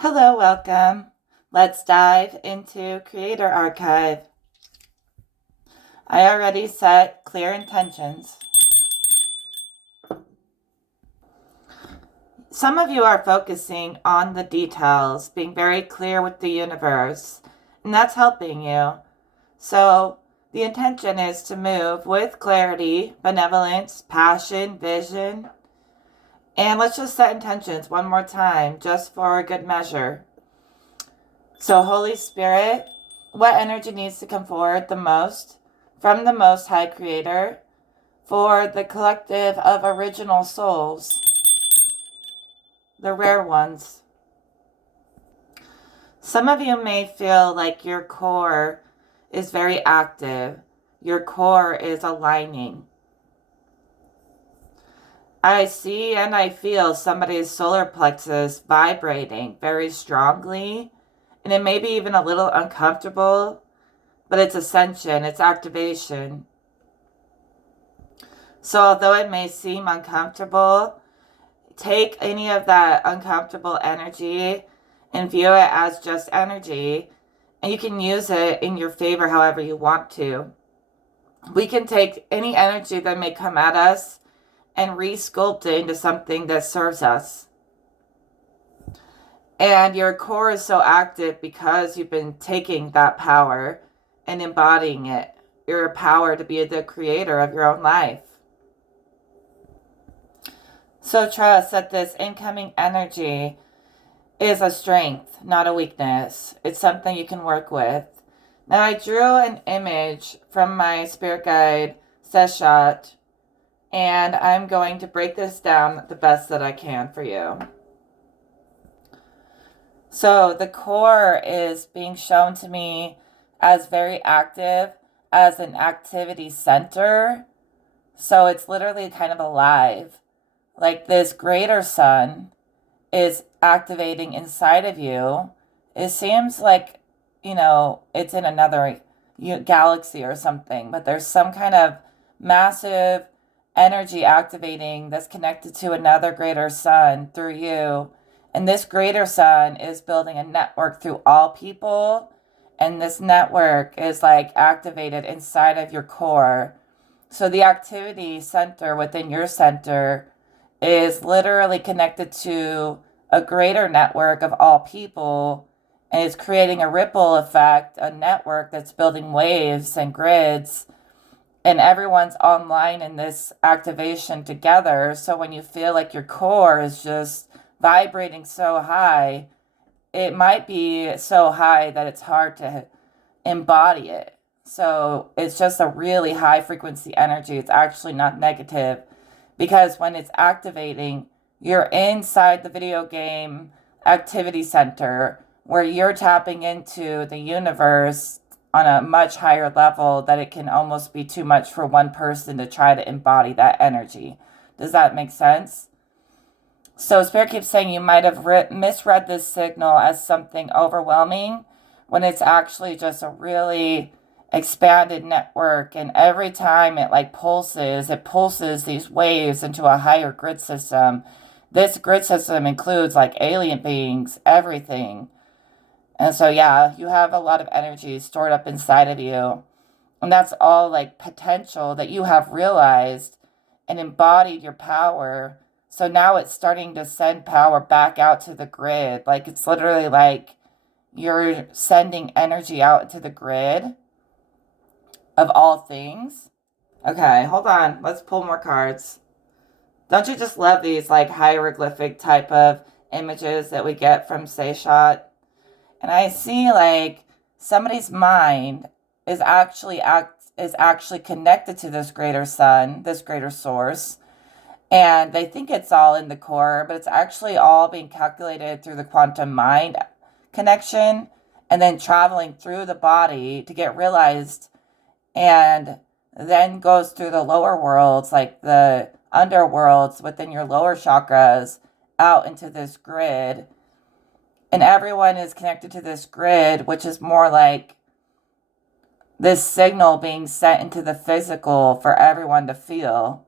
Hello, welcome. Let's dive into Creator Archive. I already set clear intentions. Some of you are focusing on the details, being very clear with the universe, and that's helping you. So, the intention is to move with clarity, benevolence, passion, vision. And let's just set intentions one more time, just for a good measure. So, Holy Spirit, what energy needs to come forward the most from the Most High Creator for the collective of original souls, the rare ones? Some of you may feel like your core is very active. Your core is aligning. I see and I feel somebody's solar plexus vibrating very strongly, and it may be even a little uncomfortable, but it's ascension, it's activation. So although it may seem uncomfortable, take any of that uncomfortable energy and view it as just energy, and you can use it in your favor however you want to. We can take any energy that may come at us and re-sculpt it into something that serves us. And your core is so active because you've been taking that power and embodying it. Your power to be the creator of your own life. So trust that this incoming energy is a strength, not a weakness. It's something you can work with. Now I drew an image from my spirit guide, Seshat, and I'm going to break this down the best that I can for you. So the core is being shown to me as very active, as an activity center. So it's literally kind of alive. Like this greater sun is activating inside of you. It seems like, it's in another galaxy or something, but there's some kind of massive energy activating that's connected to another greater sun through you. And this greater sun is building a network through all people. And this network is like activated inside of your core. So the activity center within your center is literally connected to a greater network of all people, and it's creating a ripple effect, a network that's building waves and grids, and everyone's online in this activation together. So when you feel like your core is just vibrating so high, it might be so high that it's hard to embody it. So it's just a really high frequency energy. It's actually not negative, because when it's activating, you're inside the video game activity center where you're tapping into the universe on a much higher level that it can almost be too much for one person to try to embody that energy. Does that make sense? So Spirit keeps saying you might have misread this signal as something overwhelming when it's actually just a really expanded network, and every time it pulses these waves into a higher grid system. This grid system includes like alien beings, everything. And so yeah, you have a lot of energy stored up inside of you, and that's all like potential that you have realized and embodied your power. So now it's starting to send power back out to the grid. Like it's literally like you're sending energy out into the grid of all things. Okay, hold on. Let's pull more cards. Don't you just love these like hieroglyphic type of images that we get from Seshat? And I see like somebody's mind is actually connected to this greater sun, this greater source. And they think it's all in the core, but it's actually all being calculated through the quantum mind connection and then traveling through the body to get realized, and then goes through the lower worlds, like the underworlds within your lower chakras, out into this grid. And everyone is connected to this grid, which is more like this signal being sent into the physical for everyone to feel.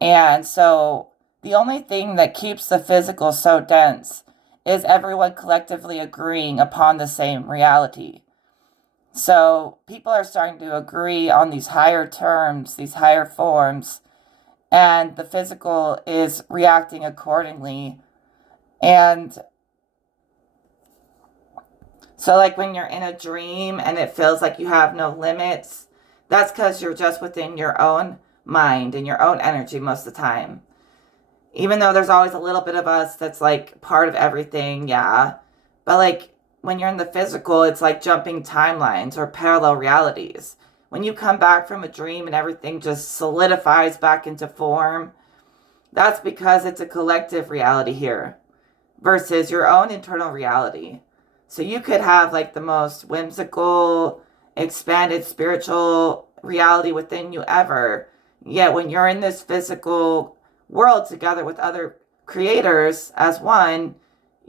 And so the only thing that keeps the physical so dense is everyone collectively agreeing upon the same reality. So people are starting to agree on these higher terms, these higher forms, and the physical is reacting accordingly. And so, like when you're in a dream and it feels like you have no limits, that's because you're just within your own mind and your own energy most of the time. Even though there's always a little bit of us that's like part of everything, yeah. But like when you're in the physical, it's like jumping timelines or parallel realities. When you come back from a dream and everything just solidifies back into form, that's because it's a collective reality here versus your own internal reality. So you could have like the most whimsical, expanded spiritual reality within you ever. Yet when you're in this physical world together with other creators as one,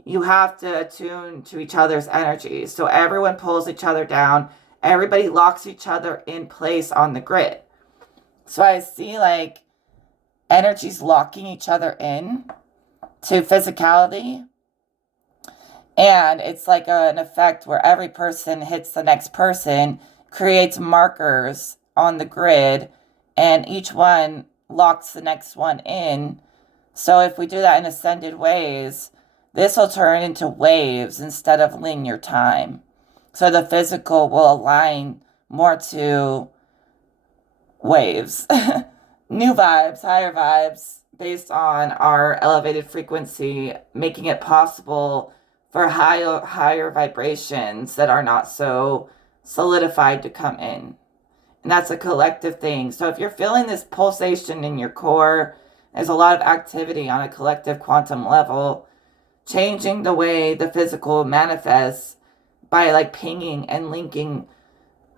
you have to attune to each other's energies. So everyone pulls each other down. Everybody locks each other in place on the grid. So I see like energies locking each other in to physicality. And it's like an effect where every person hits the next person, creates markers on the grid, and each one locks the next one in. So if we do that in ascended ways, this will turn into waves instead of linear time. So the physical will align more to waves, new vibes, higher vibes, based on our elevated frequency, making it possible for higher vibrations that are not so solidified to come in. And that's a collective thing. So if you're feeling this pulsation in your core, there's a lot of activity on a collective quantum level, changing the way the physical manifests by like pinging and linking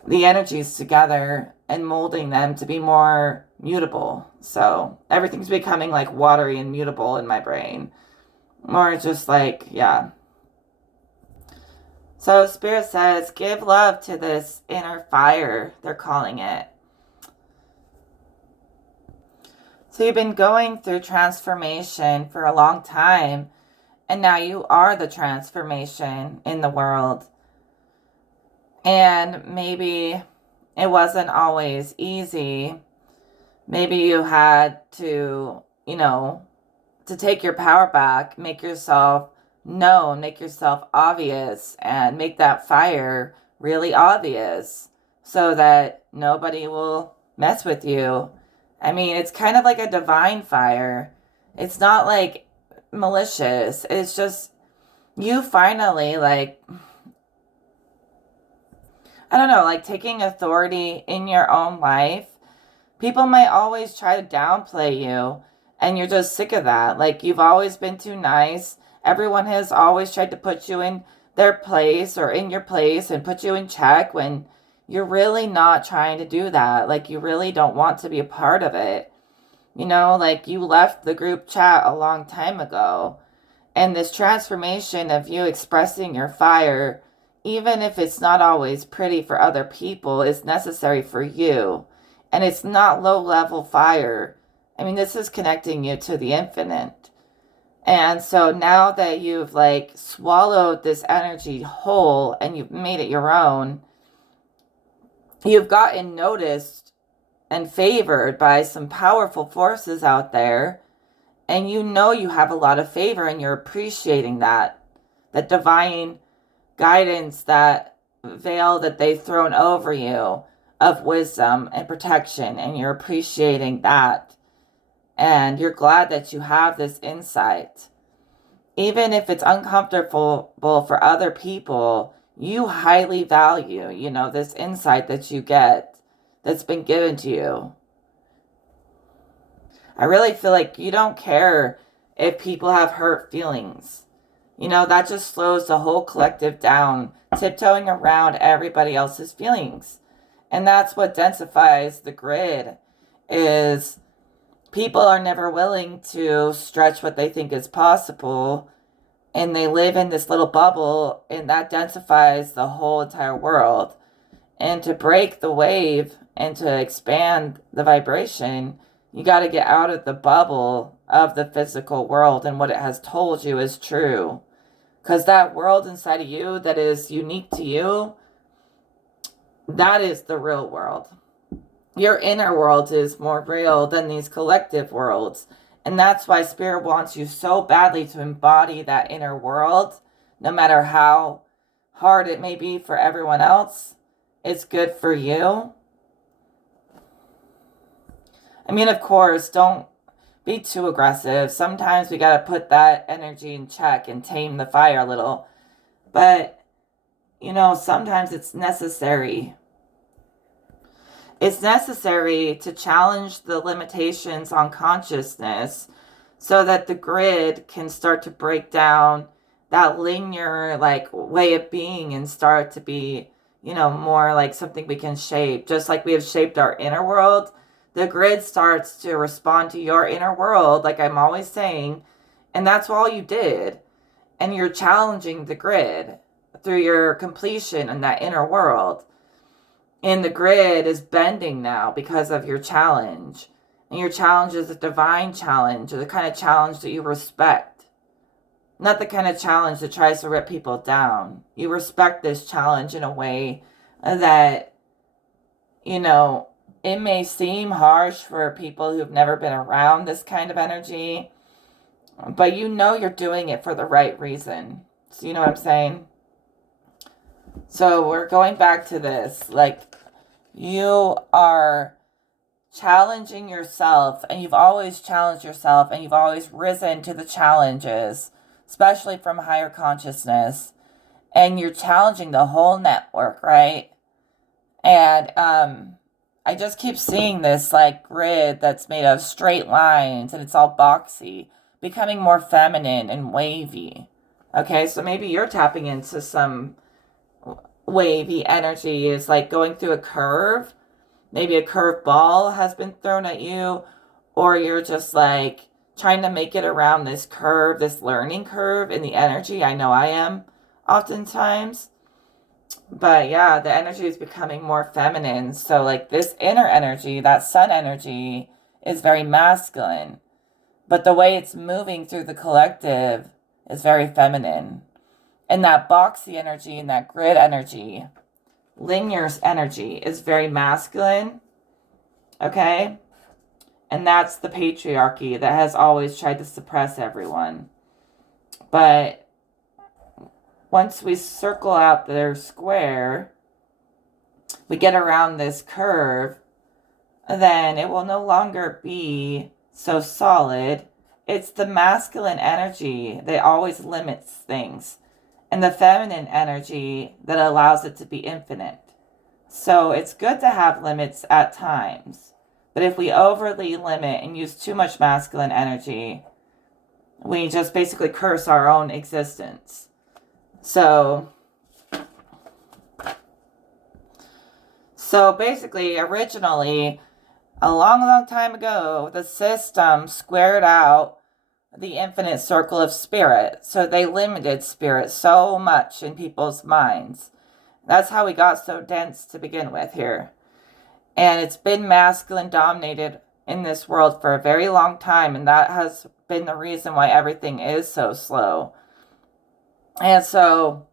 the energies together and molding them to be more mutable. So everything's becoming like watery and mutable in my brain. More just like, yeah. So Spirit says, give love to this inner fire, they're calling it. So you've been going through transformation for a long time, and now you are the transformation in the world. And maybe it wasn't always easy. Maybe you had to, to take your power back, make yourself known, make yourself obvious, and make that fire really obvious so that nobody will mess with you. I mean, it's kind of like a divine fire. It's not like malicious. It's just you finally like, I don't know, like taking authority in your own life. People might always try to downplay you, and you're just sick of that. Like, you've always been too nice. Everyone has always tried to put you in their place or in your place and put you in check when you're really not trying to do that. Like, you really don't want to be a part of it. Like you left the group chat a long time ago. And this transformation of you expressing your fire, even if it's not always pretty for other people, is necessary for you. And it's not low-level fire. I mean, this is connecting you to the infinite. And so now that you've like swallowed this energy whole and you've made it your own, you've gotten noticed and favored by some powerful forces out there. And you have a lot of favor and you're appreciating that divine guidance, that veil that they've thrown over you of wisdom and protection, and you're appreciating that. And you're glad that you have this insight. Even if it's uncomfortable for other people, you highly value, this insight that you get that's been given to you. I really feel like you don't care if people have hurt feelings. That just slows the whole collective down, tiptoeing around everybody else's feelings. And that's what densifies the grid, is people are never willing to stretch what they think is possible, and they live in this little bubble, and that densifies the whole entire world. And to break the wave and to expand the vibration, you got to get out of the bubble of the physical world and what it has told you is true. Because that world inside of you that is unique to you, that is the real world. Your inner world is more real than these collective worlds. And that's why Spirit wants you so badly to embody that inner world, no matter how hard it may be for everyone else. It's good for you. I mean, of course, don't be too aggressive. Sometimes we got to put that energy in check and tame the fire a little. But, sometimes it's necessary. It's necessary to challenge the limitations on consciousness so that the grid can start to break down that linear way of being and start to be, more like something we can shape. Just like we have shaped our inner world, the grid starts to respond to your inner world, like I'm always saying, and that's all you did. And you're challenging the grid through your completion in that inner world. And the grid is bending now because of your challenge. And your challenge is a divine challenge, or the kind of challenge that you respect. Not the kind of challenge that tries to rip people down. You respect this challenge in a way that, it may seem harsh for people who've never been around this kind of energy, but you're doing it for the right reason. So you know what I'm saying? So we're going back to this, you are challenging yourself, and you've always challenged yourself, and you've always risen to the challenges, especially from higher consciousness, and you're challenging the whole network, right? And I just keep seeing this grid that's made of straight lines, and it's all boxy, becoming more feminine and wavy. Okay, so maybe you're tapping into some wavy energy, is going through a curve. Maybe a curved ball has been thrown at you, or you're just trying to make it around this curve, this learning curve in the energy. I know I am oftentimes. But yeah, the energy is becoming more feminine. So this inner energy, that sun energy, is very masculine. But the way it's moving through the collective is very feminine. And that boxy energy and that grid energy, linear energy, is very masculine. Okay? And that's the patriarchy that has always tried to suppress everyone. But once we circle out their square, we get around this curve, then it will no longer be so solid. It's the masculine energy that always limits things, and the feminine energy that allows it to be infinite. So it's good to have limits at times. But if we overly limit and use too much masculine energy, we just basically curse our own existence. So basically, originally, a long, long time ago, the system squared out the infinite circle of spirit. So they limited spirit so much in people's minds. That's how we got so dense to begin with here. And it's been masculine dominated in this world for a very long time. And that has been the reason why everything is so slow. And so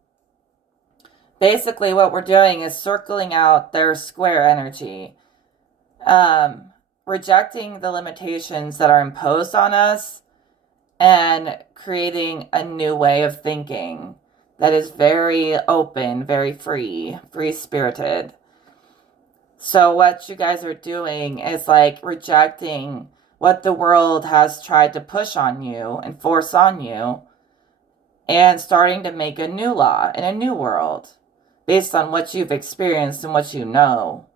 basically what we're doing is circling out their square energy. Rejecting the limitations that are imposed on us and creating a new way of thinking that is very open, very free-spirited. So what you guys are doing is rejecting what the world has tried to push on you and force on you, and starting to make a new law in a new world based on what you've experienced and what you know.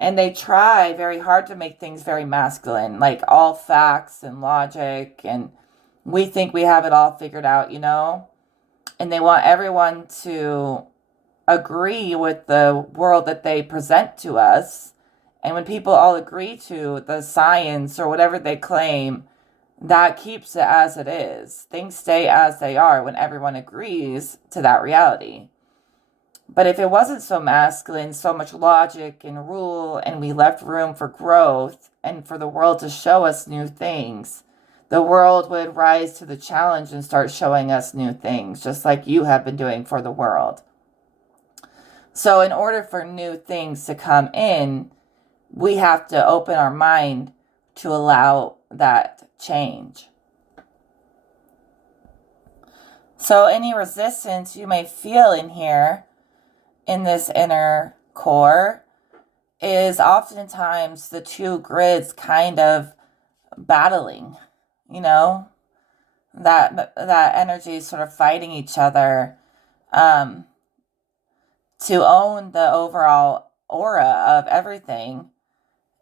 And they try very hard to make things very masculine, all facts and logic, and we think we have it all figured out, And they want everyone to agree with the world that they present to us. And when people all agree to the science or whatever they claim, that keeps it as it is. Things stay as they are when everyone agrees to that reality. But if it wasn't so masculine, so much logic and rule, and we left room for growth and for the world to show us new things, the world would rise to the challenge and start showing us new things, just like you have been doing for the world. So in order for new things to come in, we have to open our mind to allow that change. So any resistance you may feel in here, in this inner core, is oftentimes the two grids kind of battling, you know, that energy sort of fighting each other to own the overall aura of everything.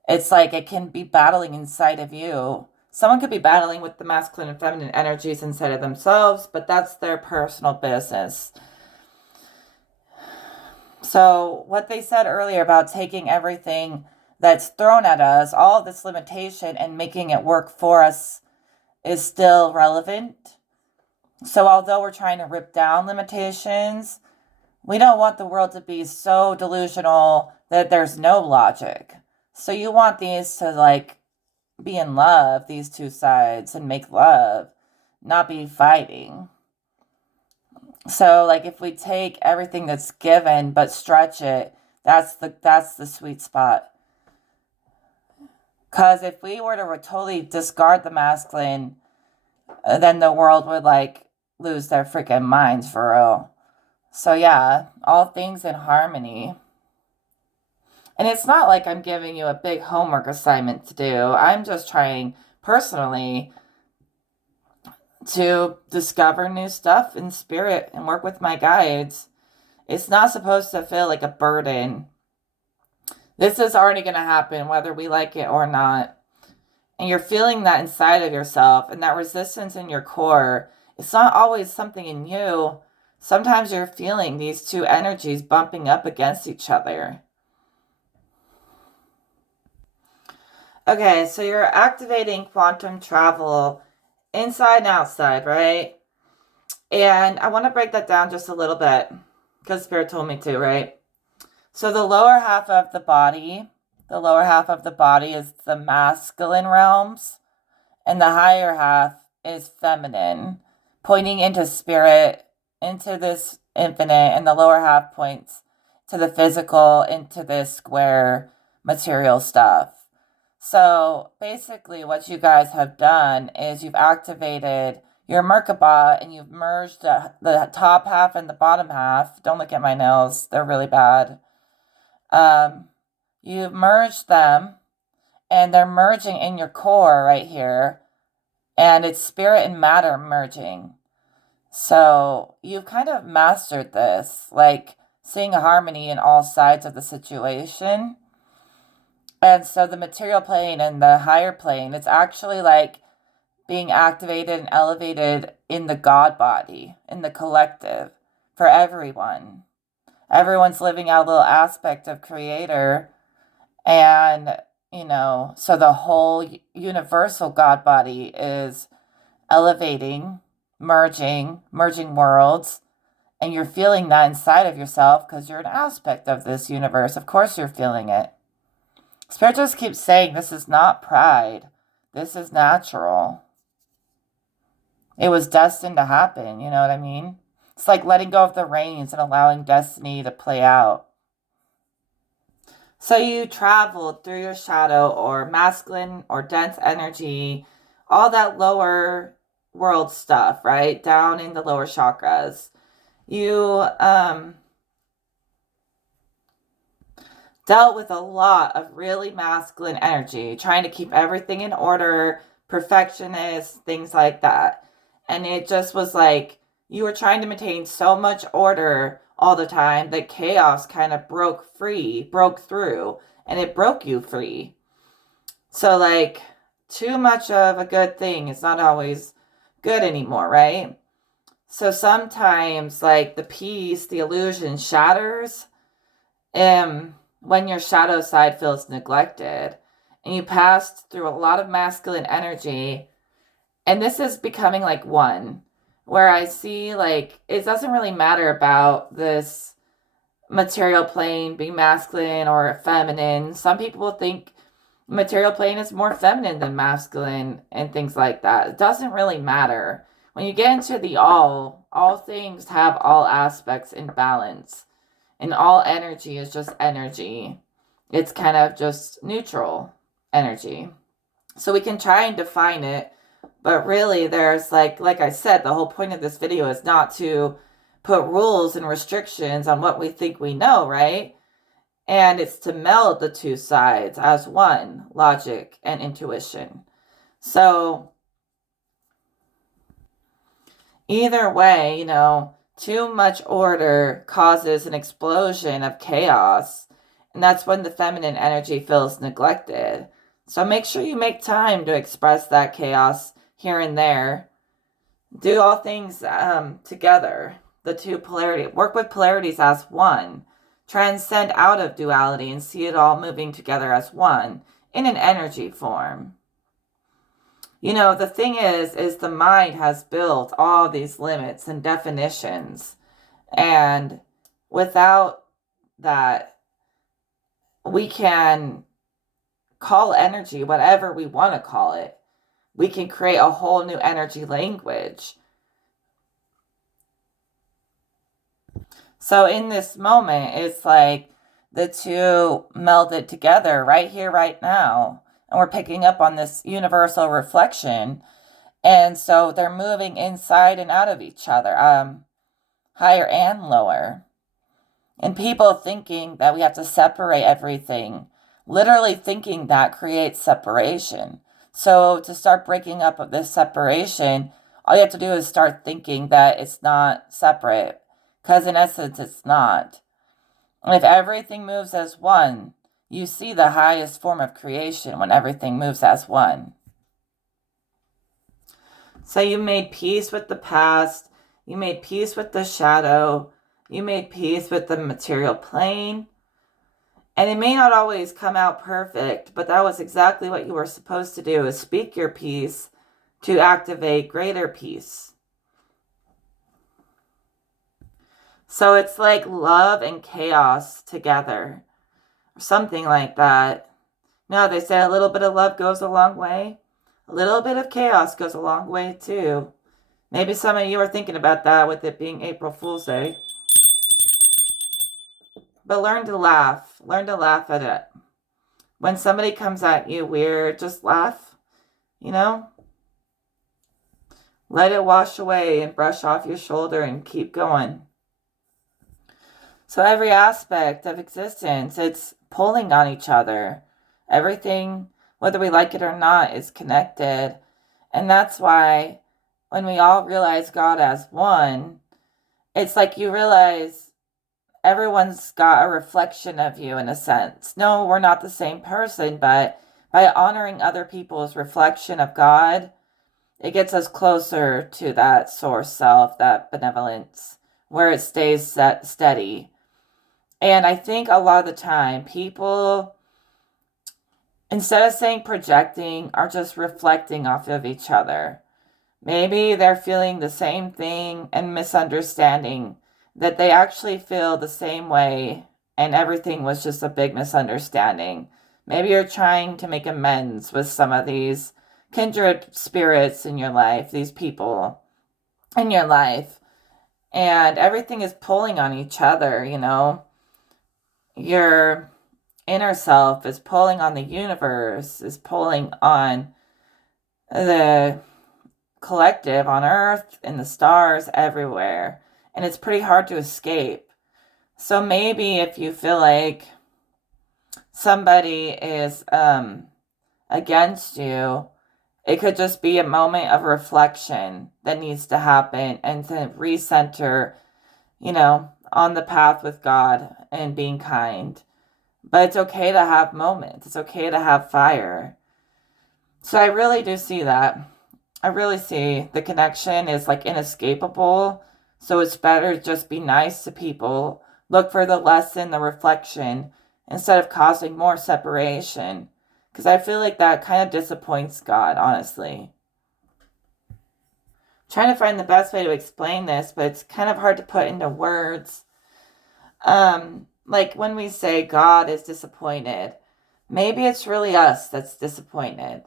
It's like it can be battling inside of you. Someone could be battling with the masculine and feminine energies inside of themselves, but that's their personal business. So what they said earlier about taking everything that's thrown at us, all of this limitation, and making it work for us is still relevant. So although we're trying to rip down limitations, we don't want the world to be so delusional that there's no logic. So you want these to like be in love, these two sides, and make love, not be fighting. So like if we take everything that's given but stretch it, that's the sweet spot. Because if we were to totally discard the masculine, then the world would like lose their freaking minds for real. So yeah, all things in harmony. And it's not like I'm giving you a big homework assignment to do. I'm just trying personally to discover new stuff in spirit and work with my guides. It's not supposed to feel like a burden. This is already going to happen whether we like it or not. And you're feeling that inside of yourself, and that resistance in your core. It's not always something in you. Sometimes you're feeling these two energies bumping up against each other. Okay, so you're activating quantum travel inside and outside, right? And I want to break that down just a little bit because Spirit told me to, right? So the lower half of the body is the masculine realms, and the higher half is feminine, pointing into spirit, into this infinite, and the lower half points to the physical, into this square material stuff. So basically what you guys have done is you've activated your Merkaba and you've merged the top half and the bottom half. Don't look at my nails. They're really bad. You've merged them and they're merging in your core right here. And it's spirit and matter merging. So you've kind of mastered this, like seeing harmony in all sides of the situation. And so the material plane and the higher plane, it's actually like being activated and elevated in the God body, in the collective, for everyone. Everyone's living out a little aspect of Creator. And, so the whole universal God body is elevating, merging worlds. And you're feeling that inside of yourself because you're an aspect of this universe. Of course you're feeling it. Spirit just keeps saying this is not pride. This is natural. It was destined to happen, you know what I mean? It's like letting go of the reins and allowing destiny to play out. So you traveled through your shadow or masculine or dense energy, all that lower world stuff, right? Down in the lower chakras. You dealt with a lot of really masculine energy, trying to keep everything in order, perfectionist, things like that. And it just was like you were trying to maintain so much order all the time that chaos kind of broke through, and it broke you free. So like too much of a good thing is not always good anymore, right? So sometimes like the peace, the illusion shatters. When your shadow side feels neglected, and you passed through a lot of masculine energy, and this is becoming like one, where I see like it doesn't really matter about this material plane being masculine or feminine. Some people think Material plane is more feminine than masculine and things like that. It doesn't really matter. When you get into the all things have all aspects in balance. And all energy is just energy. It's kind of just neutral energy. So we can try and define it, but really there's like I said, the whole point of this video is not to put rules and restrictions on what we think we know, right? And it's to meld the two sides as one, logic and intuition. So either way, too much order causes an explosion of chaos. And that's when the feminine energy feels neglected. So make sure you make time to express that chaos here and there. Do all things together. The two polarity. Work with polarities as one. Transcend out of duality and see it all moving together as one in an energy form. The thing is the mind has built all these limits and definitions. And without that, we can call energy whatever we want to call it. We can create a whole new energy language. So in this moment, it's like the two melded together right here, right now. And we're picking up on this universal reflection. And so they're moving inside and out of each other, higher and lower. And people thinking that we have to separate everything, literally thinking that creates separation. So to start breaking up of this separation, all you have to do is start thinking that it's not separate, because in essence it's not. And if everything moves as one, you see the highest form of creation when everything moves as one. So you made peace with the past, you made peace with the shadow, you made peace with the material plane. And it may not always come out perfect, but that was exactly what you were supposed to do, is speak your peace to activate greater peace. So it's like love and chaos together, or something like that. No, they say a little bit of love goes a long way. A little bit of chaos goes a long way too. Maybe some of you are thinking about that with it being April Fool's Day. But learn to laugh. Learn to laugh at it. When somebody comes at you weird, just laugh. Let it wash away and brush off your shoulder and keep going. So every aspect of existence, it's pulling on each other. Everything, whether we like it or not, is connected. And that's why when we all realize God as one, it's like you realize everyone's got a reflection of you in a sense. No, we're not the same person, but by honoring other people's reflection of God, it gets us closer to that source self, that benevolence, where it stays steady. And I think a lot of the time, people, instead of saying projecting, are just reflecting off of each other. Maybe they're feeling the same thing and misunderstanding that they actually feel the same way and everything was just a big misunderstanding. Maybe you're trying to make amends with some of these kindred spirits in your life, these people in your life, and everything is pulling on each other, Your inner self is pulling on the universe, is pulling on the collective on Earth and the stars everywhere. And it's pretty hard to escape. So maybe if you feel like somebody is against you, it could just be a moment of reflection that needs to happen and to recenter, on the path with God and being kind. But it's okay to have moments. It's okay to have fire. So I really do see that. I really see the connection is like inescapable. So it's better to just be nice to people. Look for the lesson, the reflection, instead of causing more separation. Because I feel like that kind of disappoints God, honestly. Trying to find the best way to explain this, but it's kind of hard to put into words. Like when we say God is disappointed, Maybe it's really us that's disappointed.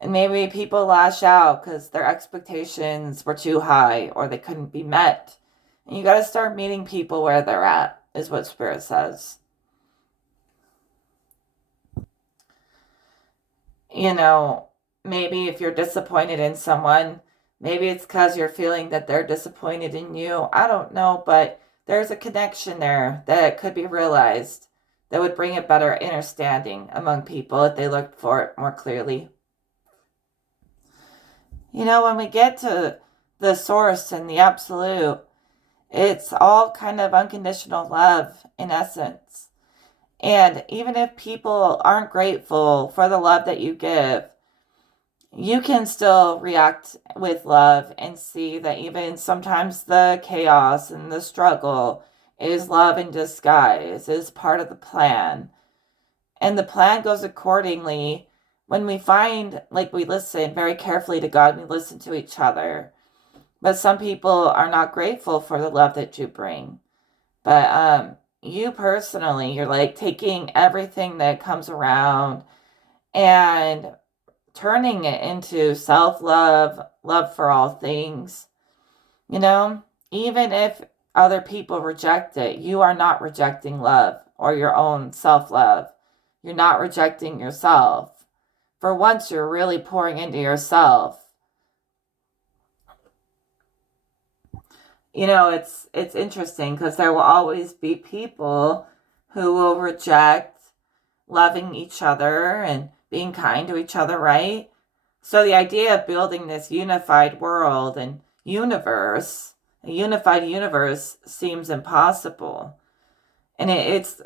And maybe people lash out because their expectations were too high or they couldn't be met. And you got to start meeting people where they're at, is what Spirit says. You know, maybe if you're disappointed in someone, maybe it's because you're feeling that they're disappointed in you. I don't know, but there's a connection there that could be realized that would bring a better understanding among people if they looked for it more clearly. When we get to the source and the absolute, it's all kind of unconditional love in essence. And even if people aren't grateful for the love that you give, you can still react with love and see that even sometimes the chaos and the struggle is love in disguise, is part of the plan. And the plan goes accordingly when we find, like, we listen very carefully to God, we listen to each other. But some people are not grateful for the love that you bring. But you personally, you're like taking everything that comes around and turning it into self-love, love for all things. Even if other people reject it, you are not rejecting love or your own self-love. You're not rejecting yourself. For once, you're really pouring into yourself. It's interesting because there will always be people who will reject loving each other and being kind to each other, right? So the idea of building this unified world and universe, a unified universe, seems impossible. And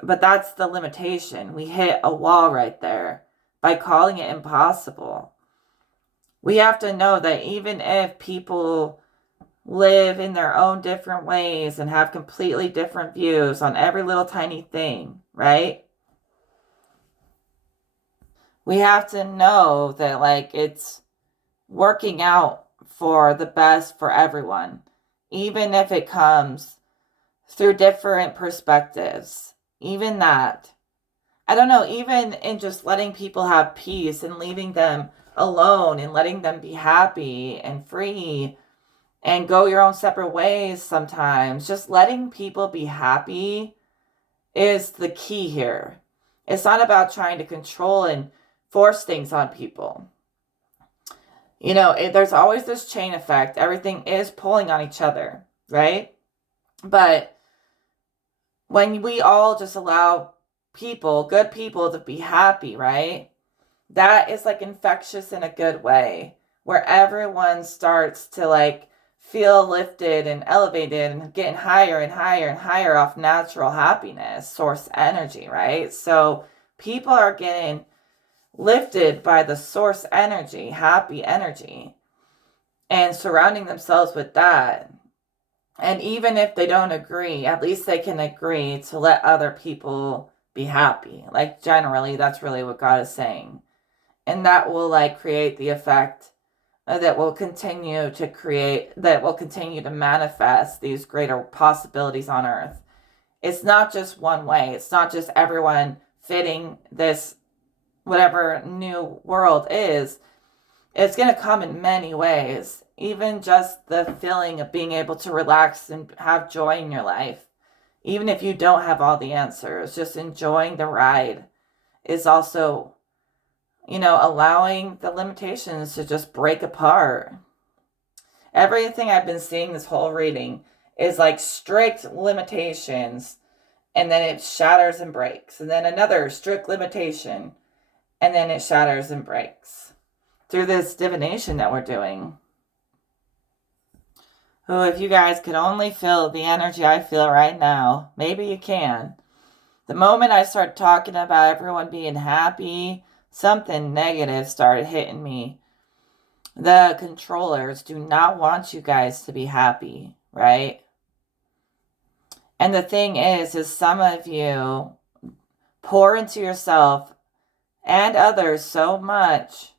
but that's the limitation. We hit a wall right there by calling it impossible. We have to know that even if people live in their own different ways and have completely different views on every little tiny thing, right? We have to know that, like, it's working out for the best for everyone, even if it comes through different perspectives. Even that. I don't know, even in just letting people have peace and leaving them alone and letting them be happy and free and go your own separate ways sometimes. Just letting people be happy is the key here. It's not about trying to control and force things on people. There's always this chain effect. Everything is pulling on each other, right? But when we all just allow people, good people, to be happy, right? That is like infectious in a good way, where everyone starts to like feel lifted and elevated and getting higher and higher and higher off natural happiness, source energy, right? So people are getting lifted by the source energy, happy energy, and surrounding themselves with that. And even if they don't agree, at least they can agree to let other people be happy. Like, generally, that's really what God is saying. And that will like create the effect that will continue to manifest these greater possibilities on earth. It's not just one way. It's not just everyone fitting this whatever new world is. It's going to come in many ways. Even just the feeling of being able to relax and have joy in your life, even if you don't have all the answers, just enjoying the ride is also, allowing the limitations to just break apart. Everything I've been seeing this whole reading is like strict limitations, and then it shatters and breaks, and then another strict limitation, and then it shatters and breaks through this divination that we're doing. Oh, if you guys could only feel the energy I feel right now, maybe you can. The moment I start talking about everyone being happy, something negative started hitting me. The controllers do not want you guys to be happy, right? And the thing is some of you pour into yourself and others so much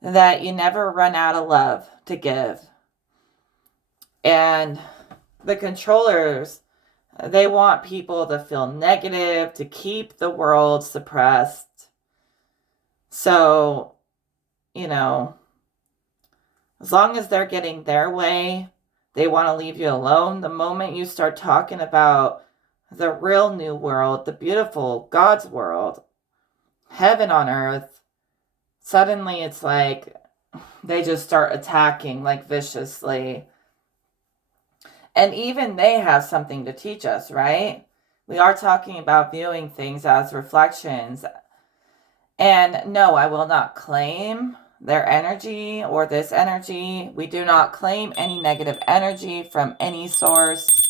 that you never run out of love to give. And the controllers, They want people to feel negative, to keep the world suppressed. So, you know, as long as they're getting their way, they want to leave you alone. The moment you start talking about the real new world, the beautiful God's world, heaven on earth, suddenly it's like they just start attacking like viciously. And even they have something to teach us, right? We are talking about viewing things as reflections. And no, I will not claim their energy or this energy. We do not claim any negative energy from any source.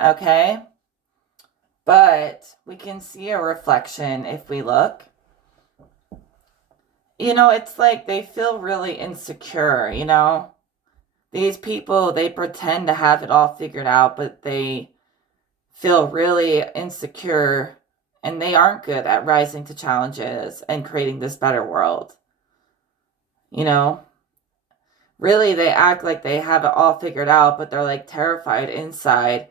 Okay? But we can see a reflection if we look. You know, it's like they feel really insecure, you know? These people, they pretend to have it all figured out, but they feel really insecure and they aren't good at rising to challenges and creating this better world. You know, really, they act like they have it all figured out, but they're like terrified inside,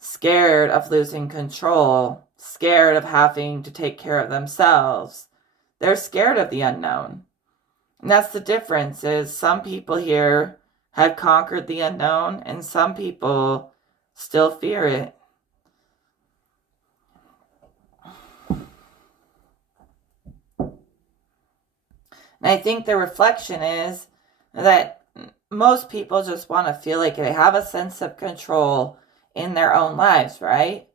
scared of losing control, scared of having to take care of themselves. They're scared of the unknown. And that's the difference is some people here have conquered the unknown and some people still fear it. And I think the reflection is that most people just want to feel like they have a sense of control in their own lives, right?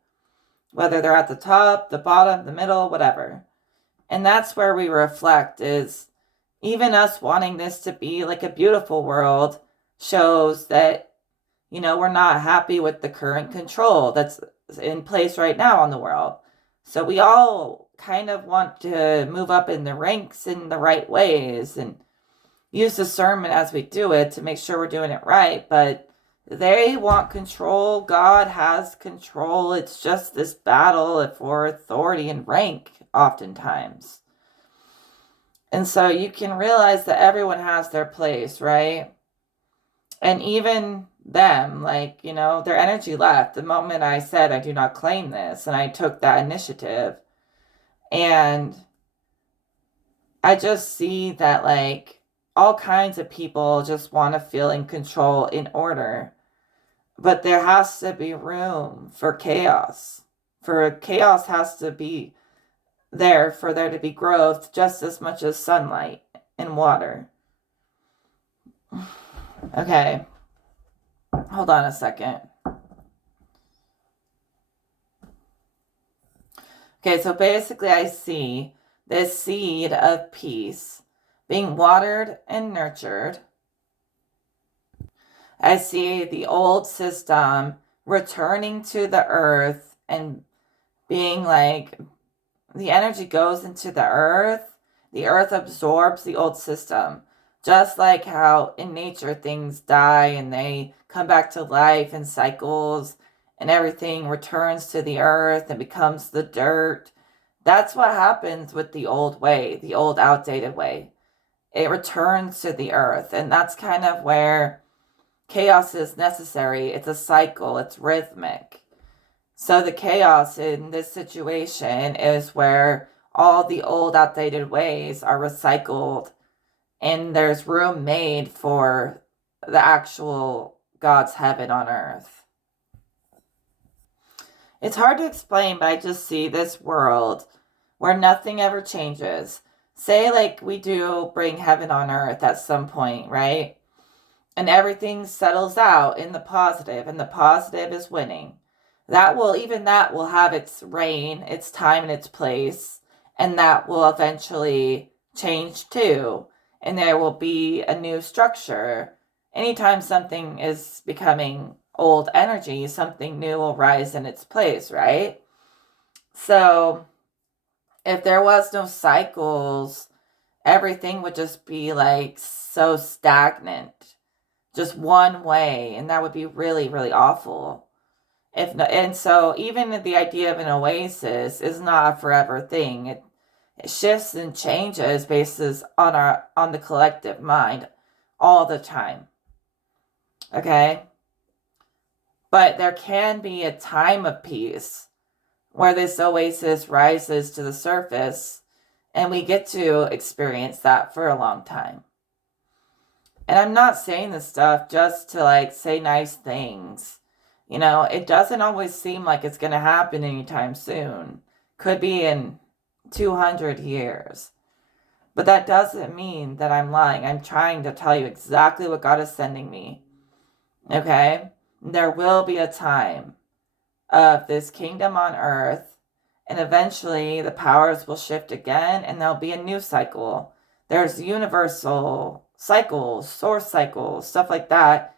Whether they're at the top, the bottom, the middle, whatever. And that's where we reflect is even us wanting this to be like a beautiful world shows that, you know, we're not happy with the current control that's in place right now on the world. So we all kind of want to move up in the ranks in the right ways and use discernment as we do it to make sure we're doing it right. But they want control. God has control. It's just this battle for authority and rank oftentimes. And so you can realize that everyone has their place, right? And even them, like, you know, their energy left the moment I said, I do not claim this. And I took that initiative. And I just see that, like, all kinds of people just want to feel in control in order. But there has to be room for chaos. For chaos has to be there for there to be growth just as much as sunlight and water. Okay. Hold on a second. Okay, so basically I see this seed of peace being watered and nurtured. I see the old system returning to the earth and being like the energy goes into the earth absorbs the old system. Just like how in nature things die and they come back to life in cycles and everything returns to the earth and becomes the dirt. That's what happens with the old way, the old outdated way. It returns to the earth, and that's kind of where chaos is necessary. It's a cycle, it's rhythmic. So the chaos in this situation is where all the old outdated ways are recycled and there's room made for the actual God's heaven on earth. It's hard to explain, but I just see this world where nothing ever changes. Say, like, we do bring heaven on earth at some point, right? And everything settles out in the positive, and the positive is winning. Even that will have its reign, its time, and its place, and that will eventually change too. And there will be a new structure. Anytime something is becoming old energy, something new will rise in its place, right? So if there was no cycles, everything would just be like so stagnant, just one way, and that would be really, really awful. And so even the idea of an oasis is not a forever thing. It shifts and changes basis on the collective mind all the time. Okay? But there can be a time of peace where this oasis rises to the surface, and we get to experience that for a long time. And I'm not saying this stuff just to like say nice things. You know, it doesn't always seem like it's going to happen anytime soon. Could be in 200 years. But that doesn't mean that I'm lying. I'm trying to tell you exactly what God is sending me. Okay? There will be a time of this kingdom on earth, and eventually the powers will shift again, and there'll be a new cycle. There's universal cycles, source cycles, stuff like that.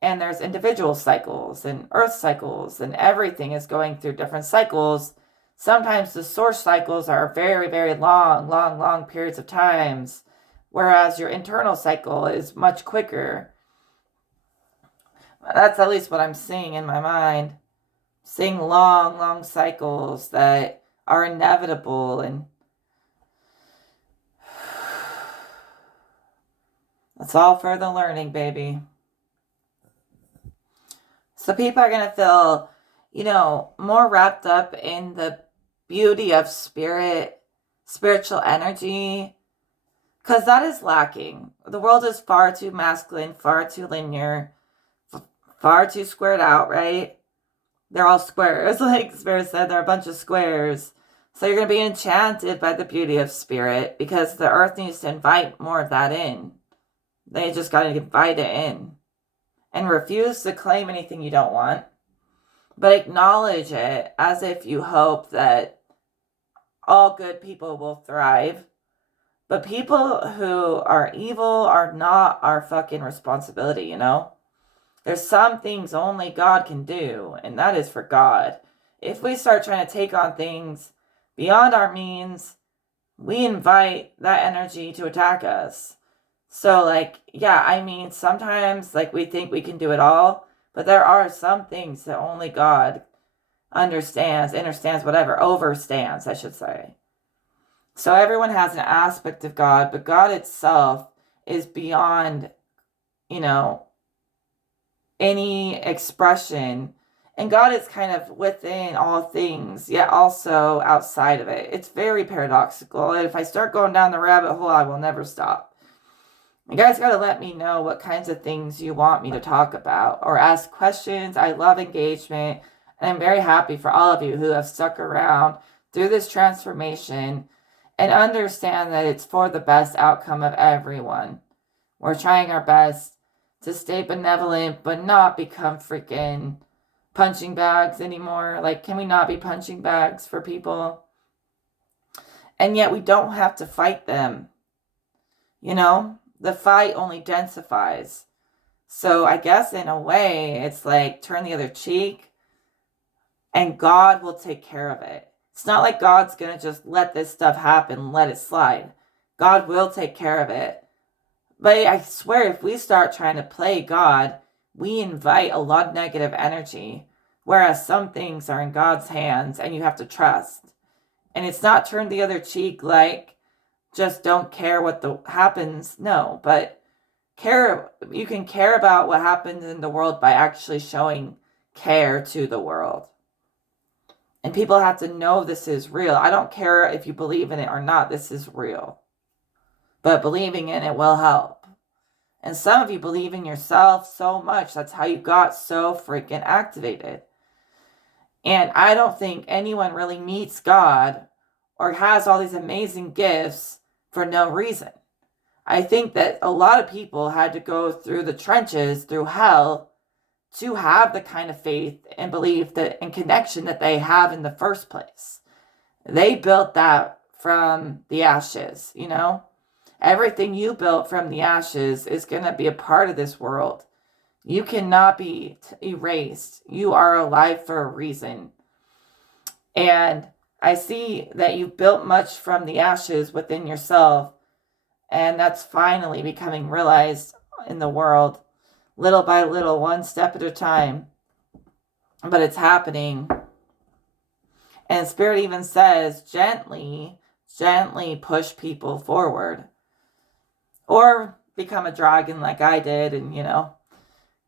And there's individual cycles and earth cycles, and everything is going through different cycles. Sometimes the source cycles are very, very long periods of times, whereas your internal cycle is much quicker. That's at least what I'm seeing in my mind. Seeing long cycles that are inevitable, and it's all for the learning, baby. So people are going to feel, more wrapped up in the beauty of spiritual energy, because that is lacking. The world is far too masculine, far too linear, far too squared out, right? They're all squares. Like Spirit said, they're a bunch of squares. So you're going to be enchanted by the beauty of spirit, because the earth needs to invite more of that in. They just got to invite it in. And refuse to claim anything you don't want. But acknowledge it as if you hope that all good people will thrive. But people who are evil are not our fucking responsibility, There's some things only God can do, and that is for God. If we start trying to take on things beyond our means, we invite that energy to attack us. So, sometimes, we think we can do it all, but there are some things that only God understands, overstands, I should say. So everyone has an aspect of God, but God itself is beyond, any expression. And God is kind of within all things, yet also outside of it. It's very paradoxical. And if I start going down the rabbit hole, I will never stop. You guys got to let me know what kinds of things you want me to talk about or ask questions. I love engagement, and I'm very happy for all of you who have stuck around through this transformation and understand that it's for the best outcome of everyone. We're trying our best to stay benevolent, but not become freaking punching bags anymore. Can we not be punching bags for people? And yet we don't have to fight them. The fight only densifies. So I guess in a way, it's like turn the other cheek and God will take care of it. It's not like God's going to just let this stuff happen, let it slide. God will take care of it. But I swear, if we start trying to play God, we invite a lot of negative energy, whereas some things are in God's hands and you have to trust. And it's not turn the other cheek just don't care what happens. No, but you can care about what happens in the world by actually showing care to the world. And people have to know this is real. I don't care if you believe in it or not. This is real. But believing in it will help. And some of you believe in yourself so much. That's how you got so freaking activated. And I don't think anyone really meets God or has all these amazing gifts for no reason. I think that a lot of people had to go through the trenches, through hell, to have the kind of faith and belief and connection that they have in the first place. They built that from the ashes, Everything you built from the ashes is going to be a part of this world. You cannot be erased. You are alive for a reason. And I see that you've built much from the ashes within yourself, and that's finally becoming realized in the world, little by little, one step at a time. But it's happening. And Spirit even says, gently push people forward. Or become a dragon like I did and,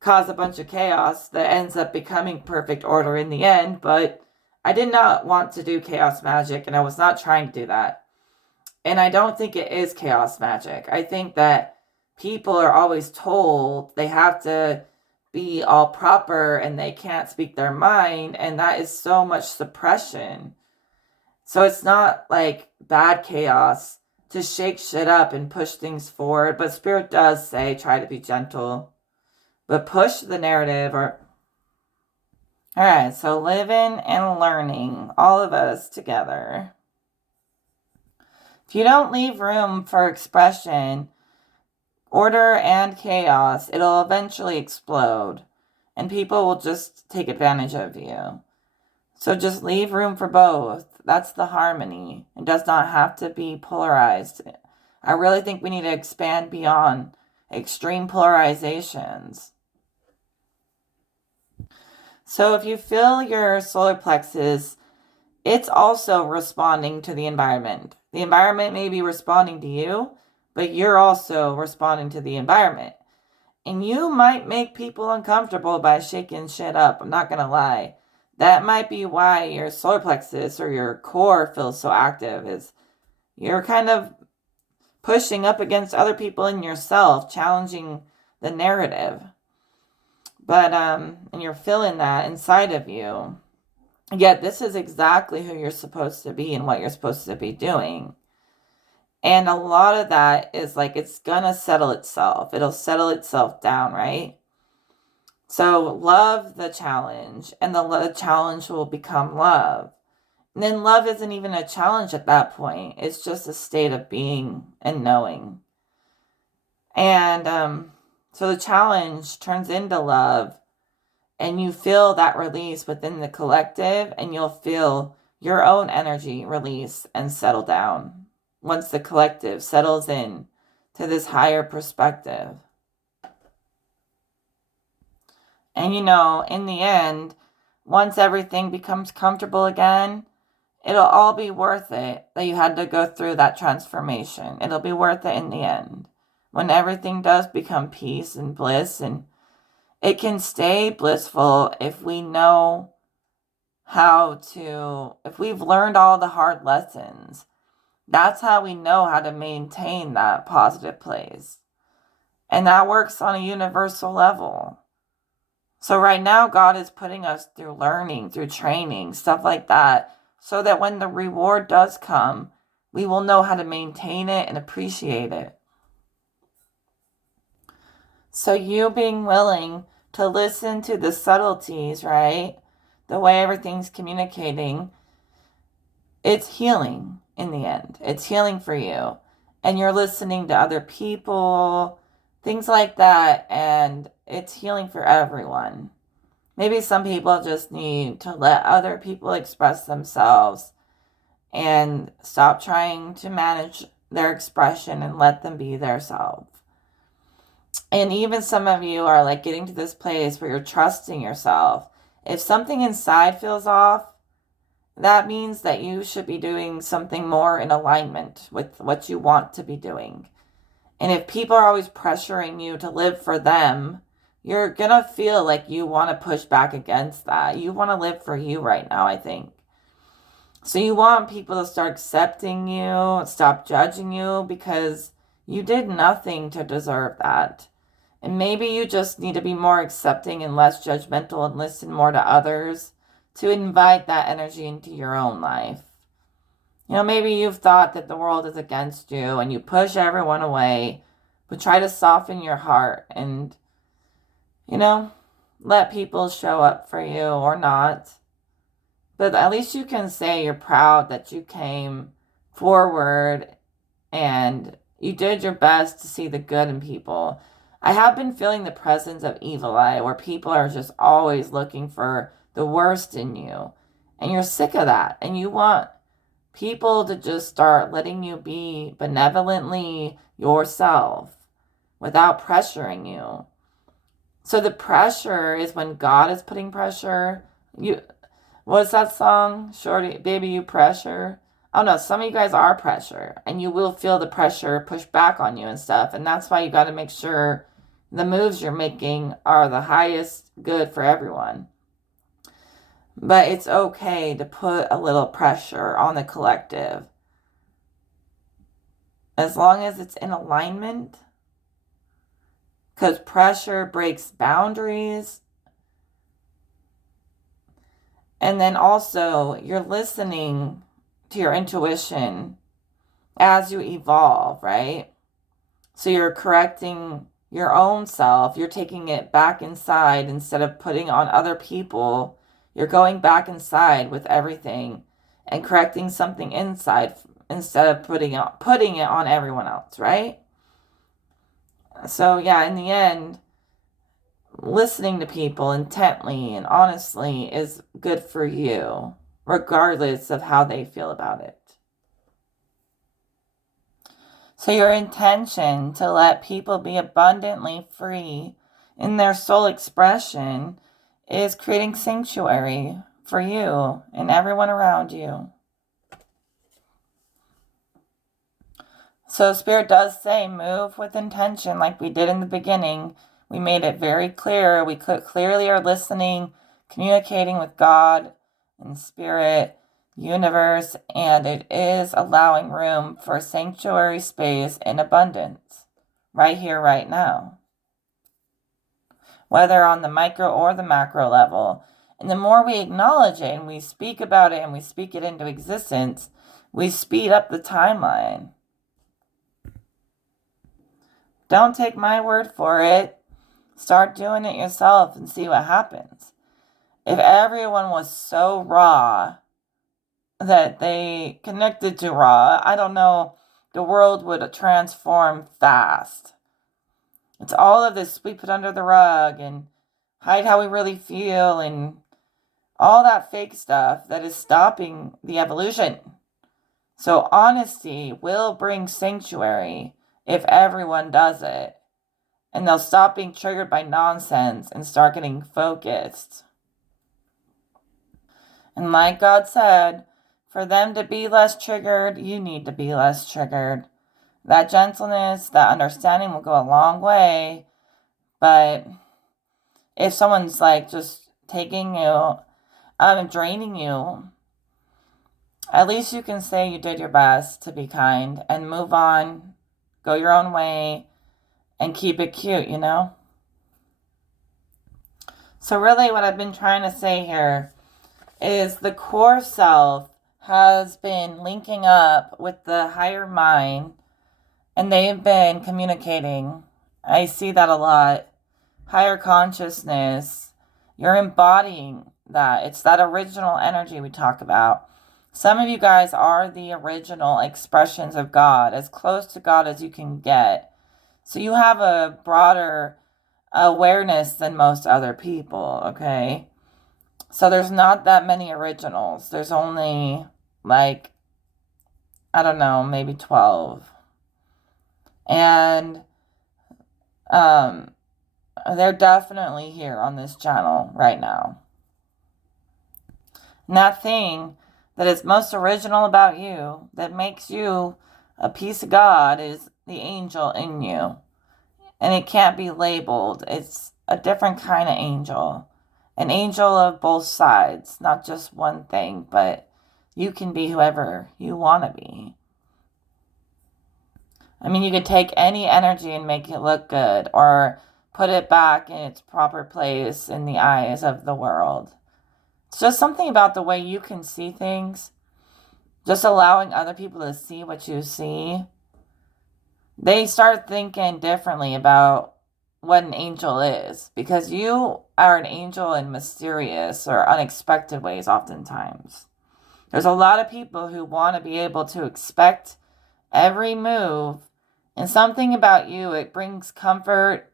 cause a bunch of chaos that ends up becoming perfect order in the end. But I did not want to do chaos magic, and I was not trying to do that. And I don't think it is chaos magic. I think that people are always told they have to be all proper and they can't speak their mind, and that is so much suppression. So it's not like bad chaos to shake shit up and push things forward, but Spirit does say try to be gentle, but push the narrative. Or all right, so living and learning, all of us together. If you don't leave room for expression, order and chaos, it'll eventually explode, and people will just take advantage of you. So just leave room for both. That's the harmony. It does not have to be polarized. I really think we need to expand beyond extreme polarizations. So if you feel your solar plexus, it's also responding to the environment. The environment may be responding to you, but you're also responding to the environment. And you might make people uncomfortable by shaking shit up. I'm not going to lie. That might be why your solar plexus or your core feels so active, is you're kind of pushing up against other people and yourself, challenging the narrative. But, and you're feeling that inside of you. Yet this is exactly who you're supposed to be and what you're supposed to be doing. And a lot of that is like, it's gonna settle itself. It'll settle itself down, right? So love the challenge, and the challenge will become love. And then love isn't even a challenge at that point. It's just a state of being and knowing. And so the challenge turns into love, and you feel that release within the collective, and you'll feel your own energy release and settle down once the collective settles in to this higher perspective. And in the end, once everything becomes comfortable again, it'll all be worth it that you had to go through that transformation. It'll be worth it in the end. When everything does become peace and bliss, and it can stay blissful if we know if we've learned all the hard lessons. That's how we know how to maintain that positive place. And that works on a universal level. So right now, God is putting us through learning, through training, stuff like that, so that when the reward does come, we will know how to maintain it and appreciate it. So you being willing to listen to the subtleties, right? The way everything's communicating, it's healing in the end. It's healing for you. And you're listening to other people, things like that, and it's healing for everyone. Maybe some people just need to let other people express themselves and stop trying to manage their expression and let them be their self. And even some of you are like getting to this place where you're trusting yourself. If something inside feels off, that means that you should be doing something more in alignment with what you want to be doing. And if people are always pressuring you to live for them, you're going to feel like you want to push back against that. You want to live for you right now, I think. So you want people to start accepting you, stop judging you, because you did nothing to deserve that. And maybe you just need to be more accepting and less judgmental and listen more to others to invite that energy into your own life. Maybe you've thought that the world is against you and you push everyone away, but try to soften your heart and, let people show up for you or not. But at least you can say you're proud that you came forward and you did your best to see the good in people. I have been feeling the presence of evil eye, where people are just always looking for the worst in you. And you're sick of that. And you want people to just start letting you be benevolently yourself without pressuring you. So the pressure is when God is putting pressure. What's that song? Shorty, baby, you pressure. I don't know. Some of you guys are pressure, and you will feel the pressure push back on you and stuff. And that's why you got to make sure the moves you're making are the highest good for everyone. But it's okay to put a little pressure on the collective. As long as it's in alignment, because pressure breaks boundaries. And then also, you're listening to your intuition as you evolve, right? So you're correcting your own self. You're taking it back inside instead of putting on other people. You're going back inside with everything and correcting something inside instead of putting it on everyone else, right? So yeah, in the end, listening to people intently and honestly is good for you, regardless of how they feel about it. So your intention to let people be abundantly free in their soul expression is creating sanctuary for you and everyone around you. So Spirit does say move with intention like we did in the beginning. We made it very clear. We clearly are listening, communicating with God and Spirit, universe, and it is allowing room for sanctuary space in abundance right here, right now. Whether on the micro or the macro level. And the more we acknowledge it and we speak about it and we speak it into existence, we speed up the timeline. Don't take my word for it. Start doing it yourself and see what happens. If everyone was so raw that they connected to raw, I don't know, the world would transform fast. It's all of this sweep it under the rug and hide how we really feel and all that fake stuff that is stopping the evolution. So honesty will bring sanctuary if everyone does it. And they'll stop being triggered by nonsense and start getting focused. And like God said, for them to be less triggered, you need to be less triggered. That gentleness, that understanding will go a long way. But if someone's like just taking you, draining you, at least you can say you did your best to be kind and move on, go your own way, and keep it cute, you know? So really what I've been trying to say here is the core self has been linking up with the higher mind and they've been communicating. I see that a lot. Higher consciousness, you're embodying that. It's that original energy we talk about. Some of you guys are the original expressions of God, as close to God as you can get. So you have a broader awareness than most other people, okay? So there's not that many originals. There's only like, I don't know, maybe 12. And they're definitely here on this channel right now. And that thing that is most original about you, that makes you a piece of God, is the angel in you. And it can't be labeled. It's a different kind of angel. An angel of both sides, not just one thing, but you can be whoever you want to be. I mean, you could take any energy and make it look good or put it back in its proper place in the eyes of the world. It's just something about the way you can see things, just allowing other people to see what you see. They start thinking differently about what an angel is, because you are an angel in mysterious or unexpected ways oftentimes. There's a lot of people who want to be able to expect every move, and something about you, it brings comfort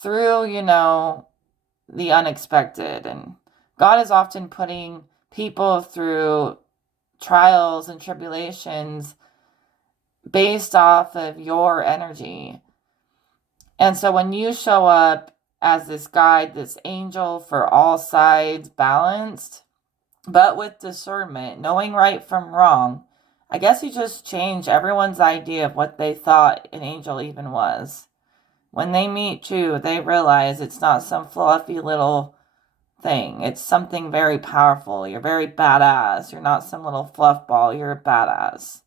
through, the unexpected. And God is often putting people through trials and tribulations based off of your energy. And so when you show up as this guide, this angel for all sides, balanced, but with discernment, knowing right from wrong, I guess you just change everyone's idea of what they thought an angel even was. When they meet you, they realize it's not some fluffy little thing. It's something very powerful. You're very badass. You're not some little fluff ball. You're a badass.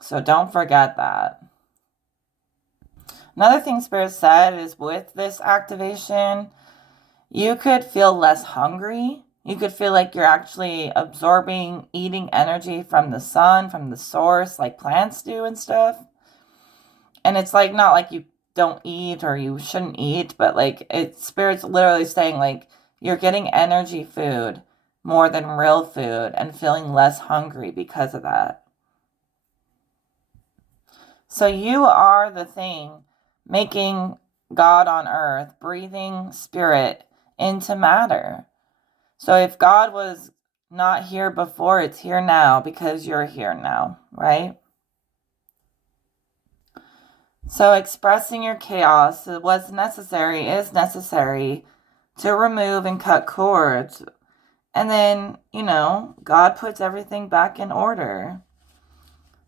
So don't forget that. Another thing Spirit said is with this activation, you could feel less hungry. You could feel like you're actually absorbing, eating energy from the sun, from the source, like plants do and stuff. And it's like not like you don't eat or you shouldn't eat, but like Spirit's literally saying like you're getting energy food more than real food and feeling less hungry because of that. So you are the thing making God on earth, breathing spirit into matter. So if God was not here before, it's here now because you're here now, right? So expressing your chaos was necessary, is necessary to remove and cut cords. And then, God puts everything back in order.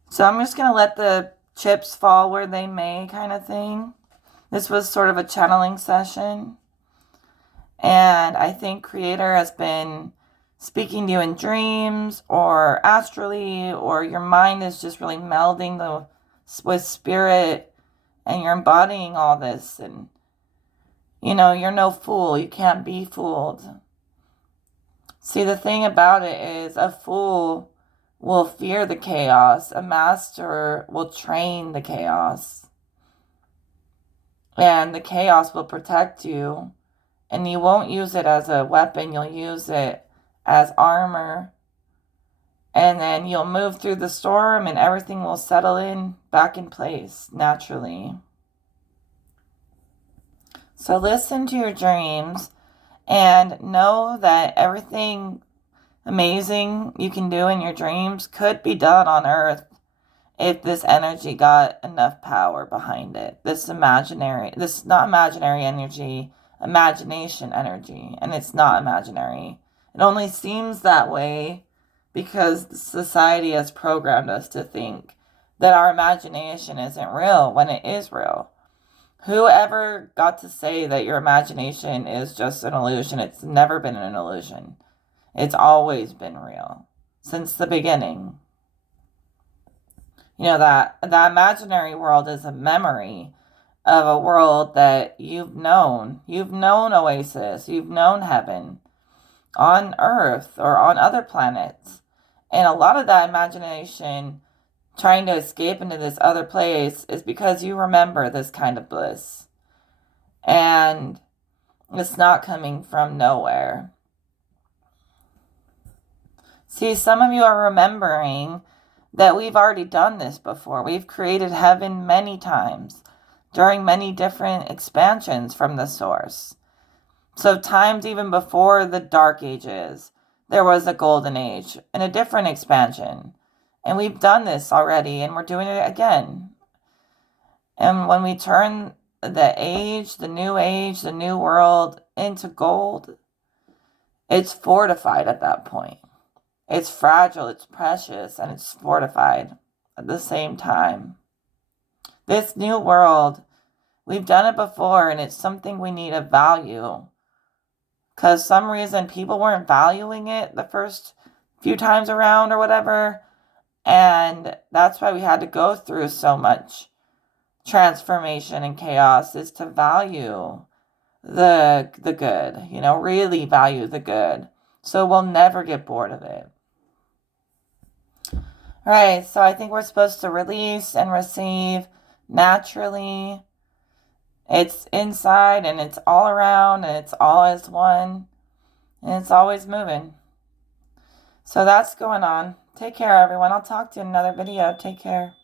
So I'm just going to let the chips fall where they may kind of thing. This was sort of a channeling session. And I think Creator has been speaking to you in dreams or astrally, or your mind is just really melding with spirit and you're embodying all this. And, you're no fool. You can't be fooled. See, the thing about it is a fool will fear the chaos. A master will train the chaos. And the chaos will protect you. And you won't use it as a weapon. You'll use it as armor. And then you'll move through the storm and everything will settle back in place naturally. So listen to your dreams and know that everything amazing you can do in your dreams could be done on earth if this energy got enough power behind it. This not imaginary energy, imagination energy, and it's not imaginary. It only seems that way because society has programmed us to think that our imagination isn't real when it is real. Whoever got to say that your imagination is just an illusion? It's never been an illusion. It's always been real since the beginning. That the imaginary world is a memory of a world that you've known. You've known Oasis. You've known heaven on Earth or on other planets. And a lot of that imagination trying to escape into this other place is because you remember this kind of bliss. And it's not coming from nowhere. See, some of you are remembering that we've already done this before. We've created heaven many times during many different expansions from the source. So times even before the Dark Ages, there was a Golden Age and a different expansion. And we've done this already, and we're doing it again. And when we turn the age, the new world into gold, it's fortified at that point. It's fragile, it's precious, and it's fortified at the same time. This new world, we've done it before, and it's something we need to value. Because some reason people weren't valuing it the first few times around or whatever. And that's why we had to go through so much transformation and chaos, is to value the good, really value the good. So we'll never get bored of it. All right, so I think we're supposed to release and receive naturally. It's inside and it's all around and it's all as one. And it's always moving. So that's going on. Take care, everyone. I'll talk to you in another video. Take care.